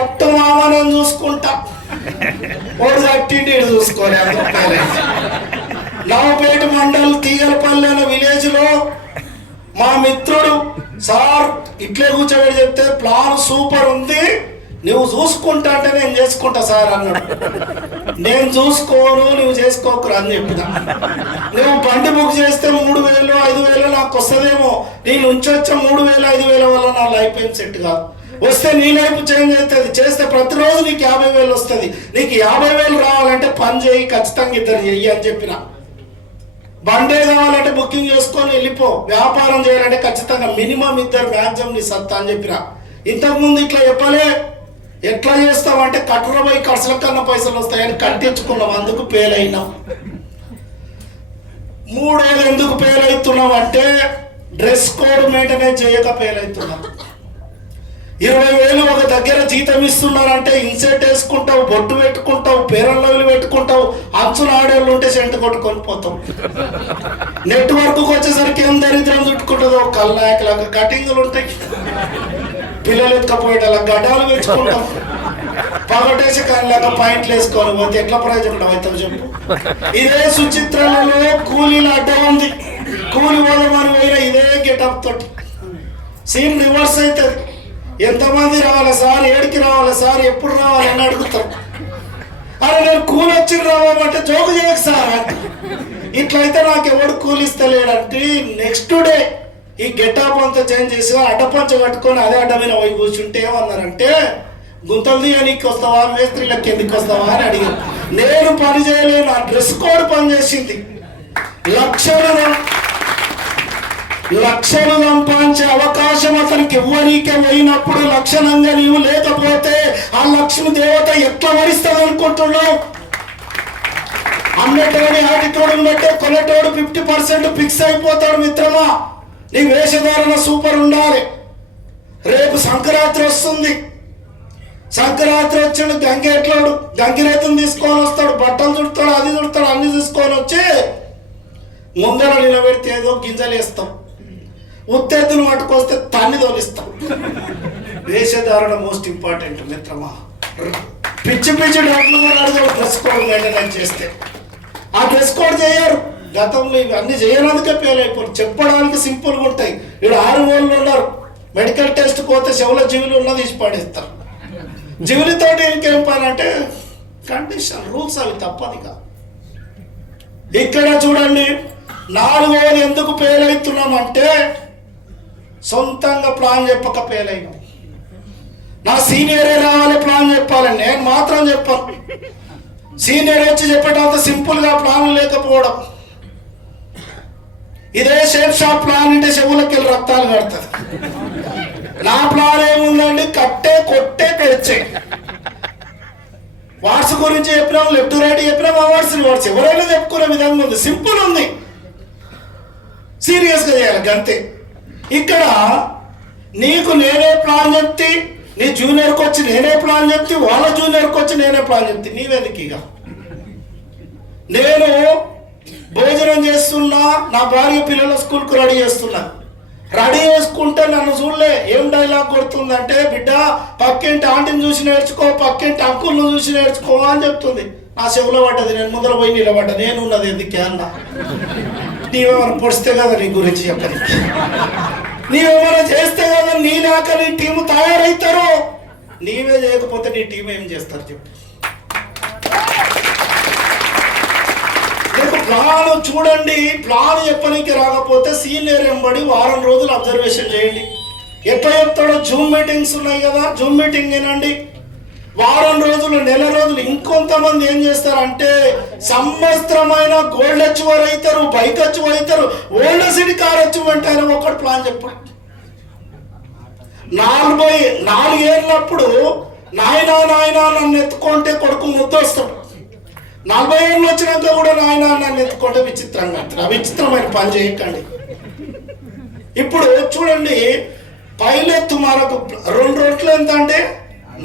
పట్టు మామ నేను చూసుకుంటా, ఓడి కట్టిండి ఇటు చూసుకోలే. నవపేట మండల్ తీగలపల్లి అనే విలేజ్ లో మా మిత్రుడు సార్ ఇట్లే కూర్చోబెట్టి చెప్తే ప్లాన్ సూపర్ ఉంది, నువ్వు చూసుకుంటా అంటే నేను చేసుకుంటా సార్ అన్నాడు. నేను చూసుకోను, నువ్వు చేసుకోకురా అని చెప్పిన. నువ్వు బండి బుక్ చేస్తే 3000 5000 నాకు వస్తుందేమో, నేను ఉంచొచ్చా 3000 5000 వల్ల నా లైఫ్ ఏం సెట్ కాదు. వస్తే నీ లైఫ్ చేంజ్ అవుతుంది, చేస్తే ప్రతిరోజు నీకు 50,000 వస్తుంది. నీకు 50,000 రావాలంటే పని చేయి, ఖచ్చితంగా ఇద్దరు చెయ్యి అని చెప్పిన. బండే కావాలంటే బుకింగ్ చేసుకొని వెళ్ళిపో, వ్యాపారం చేయాలంటే ఖచ్చితంగా మినిమం ఇద్దరు మ్యాక్సిమం నీ సత్తా అని చెప్పిన. ఇంతకుముందు ఇట్లా చెప్పలే. ఎట్లా చేస్తామంటే కట్టురబోయి ఖర్చుల కన్నా పైసలు వస్తాయని కట్టించుకున్నాం, అందుకు ఫెయిల్ అయినాం. 3 ఏళ్ళు ఎందుకు ఫెయిల్ అవుతున్నాం అంటే డ్రెస్ కోడ్ మెయింటెనెన్స్ చేయక ఫెయిల్ అవుతున్నాం. 20,000 ఒక దగ్గర జీతం ఇస్తున్నారంటే ఇన్సెట్ వేసుకుంటావు, బొట్టు పెట్టుకుంటావు, పేరల్లవులు పెట్టుకుంటావు, అంచులు ఆడేళ్ళు ఉంటే సెంటు కొట్టుకొని పోతావు. నెట్వర్క్ వచ్చేసరికి ఏం దరిద్రం చుట్టుకుంటుందో, కల్లాయకలాగా కటింగ్లు ఉంటాయి, పిల్లలు ఎత్తపోయేటలా గడ్డాలు పెంచుకుంటాం, పగటేసి కళ్ళగా పాయింట్లు వేసుకోవాలి పోతే ఎట్లా ప్రయోజనం అవుతావు చెప్పు. ఇదే సుచిత్రలలో కూలీలు అడ్డం ఉంది, కూలి పోదామని పోయిన ఇదే గెటప్ తోటి సీన్ రివర్స్ అవుతుంది. ఎంతమంది రావాలి సార్, ఏడికి రావాలి సార్, ఎప్పుడు రావాలి అని అడుగుతారు. అరే నేను కూలి వచ్చి రావాలంటే జోకు చేయకు సార్ అంటే, ఇట్లయితే నాకు ఎవడు కూలిస్తలేడంటే నెక్స్ట్ డే ఈ గెటప్ అంతా చేంజ్ చేసి అడ్డపంచ కట్టుకొని అదే అడ్డ మీద పోయి కూర్చుంటే ఏమన్నారంటే గుంతలు తీయనీకి వస్తావా, మేస్త్రీలకు ఎందుకు వస్తావా అని అడిగారు. నేను పని చేయలేను, ఆ డ్రెస్ కోడ్ పని చేసింది. లక్షలు సంపాదించే అవకాశం అతనికి ఇవ్వనీకే పోయినప్పుడు లక్షణంగా నీవు లేకపోతే ఆ లక్ష్మి దేవత ఎట్లా వరిస్తుంది అనుకుంటున్నావు? అమ్మేటోడి యాటిట్యూడ్ ఉన్నట్టే కొనేటోడు 50% ఫిక్స్ అయిపోతాడు. మిత్రమా, నీ వేషధారణ సూపర్ ఉండాలి. రేపు సంక్రాంతి వస్తుంది, సంక్రాంతి వచ్చిన గంగేట్లోడు గంగిరేతుని తీసుకొని వస్తాడు, బట్టలు చుడతాడు, అది చుడతాడు, అన్ని తీసుకొని వచ్చి ముందర నిలబెడితే ఏదో గింజలు వేస్తాం, ఉత్తేజులు మట్టుకొస్తే తన్ని తోలిస్తాం. వేషధారణ మోస్ట్ ఇంపార్టెంట్ మిత్రమా. పిచ్చి పిచ్చి డబ్బులు కూడా అడగవు డ్రెస్ కోడ్ మెయింటెనెన్స్ చేస్తే. ఆ డ్రెస్ కోడ్ చేయరు. గతంలో ఇవన్నీ చేయడానికి ఫెయిల్ అయిపోయి చెప్పడానికి సింపుల్గా ఉంటాయి. ఇక్కడ 6 మూలలు ఉన్నారు, మెడికల్ టెస్ట్ పోతే చెవుల జీవులు ఉన్నది తీసి పాడేస్తారు. జీవులతోటి ఇంకేం పని అంటే కండిషన్ రూల్స్ అవి తప్పదిగా. ఇక్కడ చూడండి, 4 ఎందుకు ఫెయిల్ అవుతున్నామంటే సొంతంగా ప్లాన్ చెప్పక ఫెయిల్ అయినాం. నా సీనియరే రావాలి ప్లాన్ చెప్పాలని నేను మాత్రం చెప్పాను. సీనియర్ వచ్చి చెప్పేటంత సింపుల్గా ప్లాన్ లేకపోవడం. ఇదే షేప్ షాప్ ప్లాన్ అంటే చెవులకి వెళ్ళి రక్తాలు కడుతుంది. నా ప్లాన్ ఏముందండి, కట్టే కొట్టే పెంచే. వాట్స్ గురించి చెప్పినాం, లెఫ్ట్ రైట్ చెప్పినాం, అవార్డ్స్ రివార్డ్స్ ఎవరైనా చెప్పుకునే విధంగా ఉంది, సింపుల్ ఉంది, సీరియస్గా చేయాలి అంతే. ఇక్కడ నీకు నేనే ప్లాన్ చెప్తే, నీ జూనియర్కి వచ్చి నేనే ప్లాన్ చెప్తే, వాళ్ళ జూనియర్కి వచ్చి నేనే ప్లాన్ చెప్తే నీవేదికి. ఇక నేను భోజనం చేస్తున్నా, నా భార్య పిల్లల స్కూల్కు రెడీ చేస్తున్నా, రెడీ చేసుకుంటే నన్ను చూడలే ఏం డైలాగ్ కొడుతుందంటే, బిడ్డ పక్కింటి ఆంటీని చూసి నేర్చుకో, పక్కింటి అంకుల్ని చూసి నేర్చుకో అని చెప్తుంది. నా చెవులో పడ్డది, నేను ముందర పోయి నిలబడ్డా. నేను ఉన్నది ఎందుకే అన్నా, నీవేమైనా పొడిస్తే కదా నీ గురించి చెప్పడానికి, నీవేమైనా చేస్తే కదా నీ దాకా నీ టీము తయారవుతారు. నీవే చేయకపోతే నీ టీం ఏం చేస్తారు చెప్పు. ప్లాన్ చూడండి, ప్లాన్ చెప్పడానికి రాకపోతే సీనియర్ ఎంబడి వారం రోజులు అబ్జర్వేషన్ చేయండి. ఎట్లా చెప్తాడో, జూమ్ మీటింగ్స్ ఉన్నాయి కదా, జూమ్ మీటింగ్ ఏనండి, వారం రోజులు, నెల రోజులు. ఇంకొంతమంది ఏం చేస్తారంటే సంవత్సరమైన గోల్డ్ అచీవర్ అవుతారు, బైక్ అచీవర్ అవుతారు, ఓల్డ్ సిటీ కార్ అచీవ్మెంట్ అయినా ఒకటి ప్లాన్ చెప్పాడు. 4 ఏళ్ళప్పుడు నాయనా నన్ను ఎత్తుకుంటే కొడుకు ముద్దొస్తాడు. 40 ఏళ్ళు వచ్చినాక కూడా నాయన నన్ను ఎత్తుకుంటే విచిత్రంగా అంటారు. విచిత్రమైన పని చేయకండి. ఇప్పుడు చూడండి, పైలెత్తు మనకు 2 రోట్లు ఎంత అంటే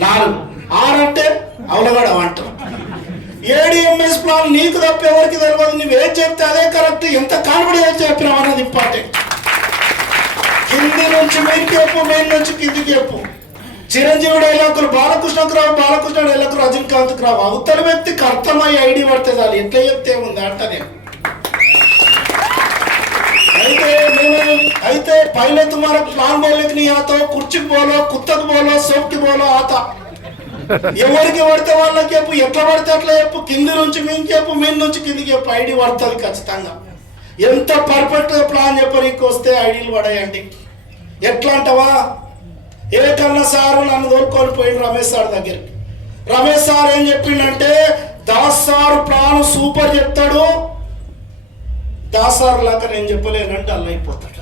4, 6 అంటే అవలగడ అంటారు. ADMS ప్లాన్ నీకు తప్ప ఎవరికి తెలియదు, నువ్వేం చెప్తే అదే కరెక్ట్. ఎంత కాన్ఫిడెన్స్ చెప్పినావు అన్నది ఇంపార్టెంట్. కింది నుంచి మీదకి చెప్పు, మెయిన్ నుంచి కిందికి చెప్పు. చిరంజీవి డైలాగులు బాలకృష్ణకు రజనీకాంత్కి రావు, అవతల వ్యక్తికి అర్థమై ఐడి పడితే చాలు, ఎట్లా చెప్తే ఉంది అంట నేను. అయితే पहले तुम्हारा प्लान बोलने के नहीं आता, కుర్చీకి పోలో, కుత్తకు పోలో, సోప్కి పోలో ఆతా. ఎవరికి పడితే వాళ్ళకి చెప్పు, ఎట్లా పడితే అట్లా చెప్పు, కింది నుంచి మీకి చెప్పు, మీది నుంచి కిందికి చెప్పు, ఐడి పడుతుంది ఖచ్చితంగా. ఎంత పర్ఫెక్ట్గా ప్లాన్ చెప్పడానికి వస్తే ఐడీలు పడాయండి. ఎట్లా అంటావా, ఏ కన్నా సారు నన్ను తోలుకొని పోయిండు రమేష్ సార్ దగ్గరికి. రమేష్ సార్ ఏం చెప్పిండంటే, దాస్ సార్ ప్లాన్ సూపర్ చెప్తాడు, దాస్ సార్ లాగా నేను చెప్పలేనంటే అల్ల అయిపోతాడు.